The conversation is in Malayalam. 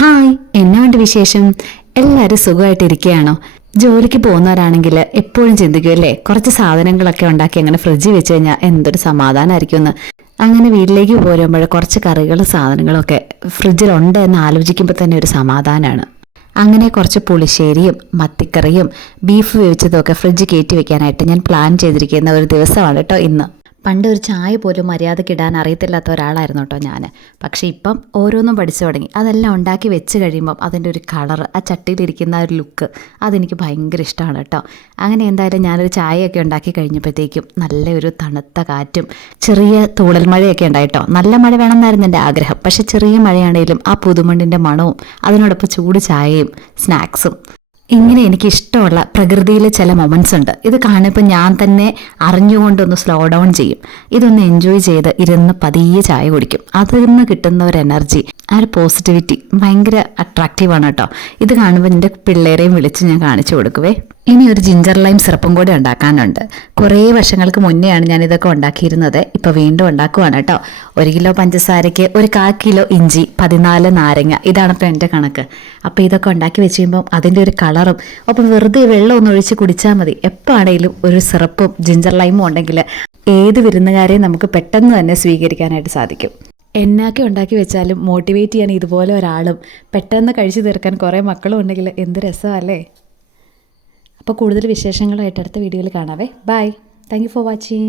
ഹായ്, എന്നാണ്ട് വിശേഷം? എല്ലാവരും സുഖമായിട്ടിരിക്കുകയാണോ? ജോലിക്ക് പോകുന്നവരാണെങ്കിൽ എപ്പോഴും ചിന്തിക്കുമല്ലേ, കുറച്ച് സാധനങ്ങളൊക്കെ ഉണ്ടാക്കി അങ്ങനെ ഫ്രിഡ്ജിൽ വെച്ച് കഴിഞ്ഞാൽ എന്തൊരു സമാധാനമായിരിക്കും എന്ന്. അങ്ങനെ വീട്ടിലേക്ക് പോരുമ്പോൾ കുറച്ച് കറികളും സാധനങ്ങളൊക്കെ ഫ്രിഡ്ജിലുണ്ട് എന്ന് ആലോചിക്കുമ്പോൾ തന്നെ ഒരു സമാധാനമാണ്. അങ്ങനെ കുറച്ച് പുളിശ്ശേരിയും മത്തിക്കറിയും ബീഫ് വേവിച്ചതും ഒക്കെ ഫ്രിഡ്ജ് കയറ്റി വെക്കാനായിട്ട് ഞാൻ പ്ലാൻ ചെയ്തിരിക്കുന്ന ഒരു ദിവസമാണ് കേട്ടോ ഇന്ന്. പണ്ട് ഒരു ചായ പോലും മര്യാദയ്ക്ക് ഇടാൻ അറിയത്തില്ലാത്ത ഒരാളായിരുന്നു കേട്ടോ ഞാൻ. പക്ഷേ ഇപ്പം ഓരോന്നും പഠിച്ചു തുടങ്ങി. അതെല്ലാം ഉണ്ടാക്കി വെച്ച് കഴിയുമ്പം അതിൻ്റെ ഒരു കളറ്, ആ ചട്ടിയിലിരിക്കുന്ന ഒരു ലുക്ക്, അതെനിക്ക് ഭയങ്കര ഇഷ്ടമാണ് കേട്ടോ. അങ്ങനെ എന്തായാലും ഞാനൊരു ചായയൊക്കെ ഉണ്ടാക്കി കഴിഞ്ഞപ്പോഴത്തേക്കും നല്ലൊരു തണുത്ത കാറ്റും ചെറിയ തൂളൽ മഴയൊക്കെ ഉണ്ടായിട്ടോ. നല്ല മഴ വേണമെന്നായിരുന്നു എൻ്റെ ആഗ്രഹം. പക്ഷേ ചെറിയ മഴയാണെങ്കിലും ആ പുതുമണ്ണിൻ്റെ മണവും അതിനോടൊപ്പം ചൂട് ചായയും സ്നാക്സും, ഇങ്ങനെ എനിക്കിഷ്ടമുള്ള പ്രകൃതിയിലെ ചില മൊമെൻറ്റ്സ് ഉണ്ട്. ഇത് കാണുമ്പോൾ ഞാൻ തന്നെ അറിഞ്ഞുകൊണ്ടൊന്ന് സ്ലോ ഡൗൺ ചെയ്യും. ഇതൊന്ന് എൻജോയ് ചെയ്ത് ഇരുന്ന് പതിയെ ചായ കുടിക്കും. അതിൽ നിന്ന് കിട്ടുന്ന ഒരു എനർജി, ആ ഒരു പോസിറ്റിവിറ്റി ഭയങ്കര അട്രാക്റ്റീവാണ് കേട്ടോ. ഇത് കാണുമ്പോൾ എൻ്റെ പിള്ളേരെയും വിളിച്ച് ഞാൻ കാണിച്ചു കൊടുക്കുവേ. ഇനി ഒരു ജിഞ്ചർ ലൈം സിറപ്പും കൂടെ ഉണ്ടാക്കാനുണ്ട്. കുറേ വർഷങ്ങൾക്ക് മുന്നെയാണ് ഞാൻ ഇതൊക്കെ ഉണ്ടാക്കിയിരുന്നത്. ഇപ്പോൾ വീണ്ടും ഉണ്ടാക്കുവാണ് കേട്ടോ. 1 കിലോ പഞ്ചസാരയ്ക്ക് 1/4 കിലോ ഇഞ്ചി, 14 നാരങ്ങ, ഇതാണ് ഇപ്പോൾ എൻ്റെ കണക്ക്. അപ്പോൾ ഇതൊക്കെ ഉണ്ടാക്കി വെച്ച് കഴിയുമ്പം അതിൻ്റെ ഒരു കളറും ഒപ്പം വെറുതെ വെള്ളം ഒന്ന് ഒഴിച്ച് കുടിച്ചാൽ മതി. എപ്പോൾ ആണെങ്കിലും ഒരു സിറപ്പും ജിഞ്ചർ ലൈമും ഉണ്ടെങ്കിൽ ഏത് വിരുന്നുകാരെയും നമുക്ക് പെട്ടെന്ന് തന്നെ സ്വീകരിക്കാനായിട്ട് സാധിക്കും. എന്നൊക്കെ ഉണ്ടാക്കി വെച്ചാലും മോട്ടിവേറ്റ് ചെയ്യാൻ ഇതുപോലെ ഒരാളും പെട്ടെന്ന് കഴിച്ചു തീർക്കാൻ കുറേ മക്കളും ഉണ്ടെങ്കിൽ എന്ത് രസമല്ലേ. അപ്പോൾ കൂടുതൽ വിശേഷങ്ങളായിട്ട് അടുത്ത വീഡിയോയിൽ കാണാവേ. Bye. Thank you for watching.